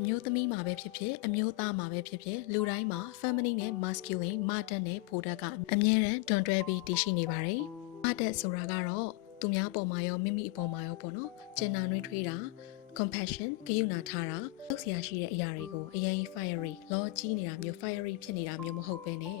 အမျိုးသမီးမှာပဲဖြစ်ဖြစ်အမျိုးသားမှာပဲဖြစ်ဖြစ်လူတိုင်းမှာ feminine နဲ့ masculine မတက်နဲ့ဖိုတက်ကအမြဲတမ်းတွန်တွဲပြီးတည်ရှိနေပါတယ်။မတက်ဆိုတာကတော့သူများပေါ်မှာရောမိမိအပေါ်မှာရောပေါ့နော်။ကျင်နာနှွေးထွေးတာ compassion ဂရုဏာထားတာလုပ်เสียရှိတဲ့အရာတွေကိုအရင် fiery လောကြီးနေတာမျိုး fiery ဖြစ်နေတာမျိုးမဟုတ်ဘဲနဲ့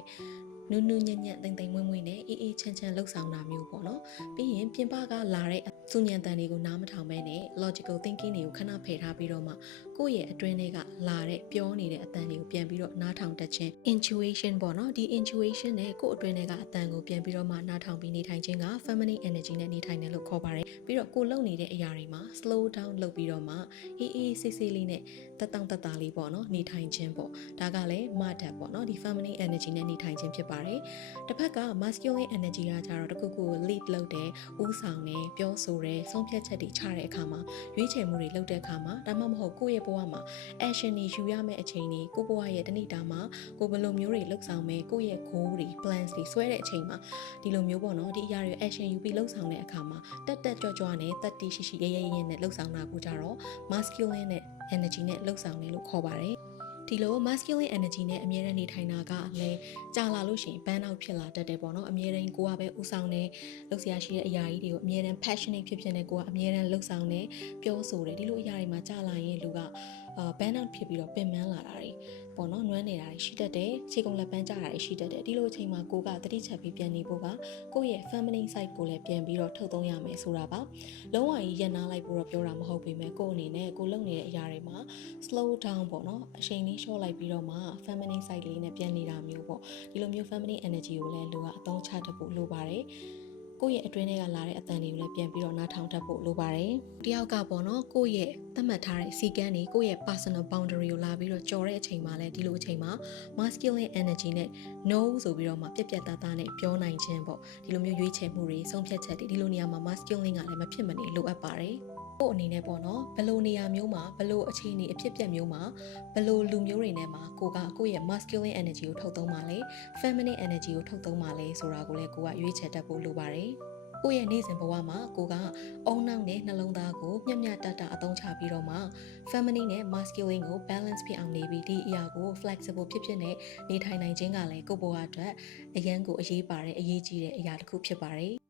နူးနူးညံ့ညံ့တိမ်တိမ်မွေ့မွေ့နဲ့အေးအေးချမ်းချမ်းလှုပ်ဆောင်တာမျိုးပေါ့နော်ပြီးရင်ပြင်ပကလာတဲ့စုညံတန်တွေကိုနားမထောင်ဘဲနဲ့ logical thinking တွေကိုခဏဖယ်ထားပြီးတော့မှကိုယ့်ရဲ့အတွင်းထဲကလာတဲ့ပြောနေတဲ့အတန်တွေကိုပြန်ပြီးတော့နားထောင်တတ်ခြင်း intuition ပေါ့နော်ဒီ intuition နဲ့ကိုယ့်အတွင်းထဲကအတန်ကိုပြန်ပြီးတော့မှနားထောင်ပြီးနေထိုင်ခြင်းက feminine energy နဲ့နေထိုင်တယ်လို့ခေါ်ပါတယ်ပြီးတော့ကိုလုံနေတဲ့အရာတွေမှာ slow down လုပ်ပြီးတော့မှအေးအေးဆေးဆေးလေးနဲ့တက်တောင့်တက်တာလေးပေါ့နော်နေထိုင်ခြင်းပေါ့ဒါကလည်းမတ်တက်ပေါ့နော်ဒီ feminine energy နဲ့နေထိုင်ခြင်းဖြစ်ပါတယ်တစ်ဖက်က masculine energy ကကြတော့တခုခု lead လုပ်တယ်ဦးဆောင်တယ်ပြောဆိုတယ်ဆုံးဖြတ်ချက်တွေချတဲ့အခါမှာရွေးချယ်မှုတွေလုပ်တဲ့အခါမှာဒါမှမဟုတ်ကိုယ့်ရဲ့ဘဝမှာ action တွေယူရမယ့်အချိန်တွေကိုယ့်ဘဝရဲ့တဏိတာမှာကိုယ်ဘယ်လိုမျိုးတွေလုပ်ဆောင်မယ်ကိုယ့်ရဲ့ goal တွေ plans တွေဆွဲတဲ့အချိန်မှာဒီလိုမျိုးပေါ့နော်ဒီအရာတွေ action ယူပြီးလုပ်ဆောင်တဲ့အခါမှာတက်တက်ကြွကြွနဲ့တက်တီရှိရှိရဲရဲရဲနဲ့လုပ်ဆောင်တာကိုကြတော့ masculine နဲ့ energy နဲ့လှုပ်ဆောင်တယ်လို့ခေါ်ပါတယ်ဒီလို masculine energy နဲ့အမြဲတမ်းနေထိုင်တာကလည်းကြာလာလို့ရှိရင် burn out ဖြစ်လာတတ်တယ်ပေါ့နော်အမြဲတမ်းကိုကပဲဥဆောင်နေလုပ်စရာရှိတဲ့အရာကြီးတွေကိုအမြဲတမ်း passionate ဖြစ်ဖြစ်နေကိုကအမြဲတမ်းလှုပ်ဆောင်နေပြောဆိုတယ်ဒီလိုအရာတွေမှာကြာလာရင်လူကburn out ဖြစ်ပြီးတော့ပင်ပန်းလာတာတွေပေါ့နော်နွမ်းနေတာတွေရှိတတ်တယ်ခြေကုံလက်ပန်းကြတာတွေရှိတတ်တယ်ဒီလိုအချိန်မှာကိုကတတိချက်ပြီးပြန်နေဖို့ကကိုယ့်ရဲ့ feminine side ကိုလည်းပြန်ပြီးတော့ထုတ်သုံးရမယ်ဆိုတာပါလုံးဝကြီးရက်နာလိုက်ဖို့တော့ပြောတာမဟုတ်ပေမဲ့ကိုယ့်အနေနဲ့ကိုလုပ်နေတဲ့အရာတွေမှာ slow down ပေါ့နော်အချိန်လေး short လိုက်ပြီးတော့မှ feminine side လေးနဲ့ပြန်နေတာမျိုးပေါ့ဒီလိုမျိုး feminine energy ကိုလည်းလူကအသုံးချတတ်ဖို့လိုပါတယ်ကိုယ့်ရဲ့အတွင်းထဲကလာတဲ့အတန်တွေကိုလည်းပြန်ပြီးတော့နားထောင်တတ်ဖို့လိုပါတယ်။တယောက်ကပေါ့နော်ကိုယ့်ရဲ့သတ်မှတ်ထားတဲ့စီကန်းတွေကိုယ့်ရဲ့ personal boundary ကိုလာပြီးတော့ကြော်တဲ့အချိန်မှာလည်းဒီလိုအချိန်မှာ masculine energy နဲ့ no ဆိုပြီးတော့မှပြက်ပြက်သားသားနဲ့ပြောနိုင်ခြင်းပေါ့ဒီလိုမျိုးရွေးချယ်မှုတွေဆုံးဖြတ်ချက်တွေဒီလိုနေရာမှာ masculine ကလည်းမဖြစ်မနေလိုအပ်ပါတယ်။ကို့အနေနဲ့ပေါ့နော်ဘယ်လိုနေရာမျိုးမှာဘယ်လိုအခြေအနေအဖြစ်ပြက်မျိုးမှာဘယ်လိုလူမျိုးတွေနဲ့မှာကိုယ့်ရဲ့ masculine energy ကိုထုတ်သုံးပါလေ feminine energy ကိုထုတ်သုံးပါလေဆိုတာကိုလည်းကိုကရွေးချယ်တတ်ဖို့လိုပါတယ်ကိုယ့်ရဲ့နေ့စဉ်ဘဝမှာကိုကအုံနောက်နဲ့နှလုံးသားကိုမျက်မျှတတအသုံးချပြီးတော့မှ feminine နဲ့ masculine ကို balance ဖြစ်အောင်နေပြီးဒီအရာကို flexible ဖြစ်နေထိုင်နိုင်ခြင်းကလည်းကိုယ့်ဘဝအတွက်အရန်ကိုအရေးပါတဲ့အရေးကြီးတဲ့အရာတစ်ခုဖြစ်ပါတယ်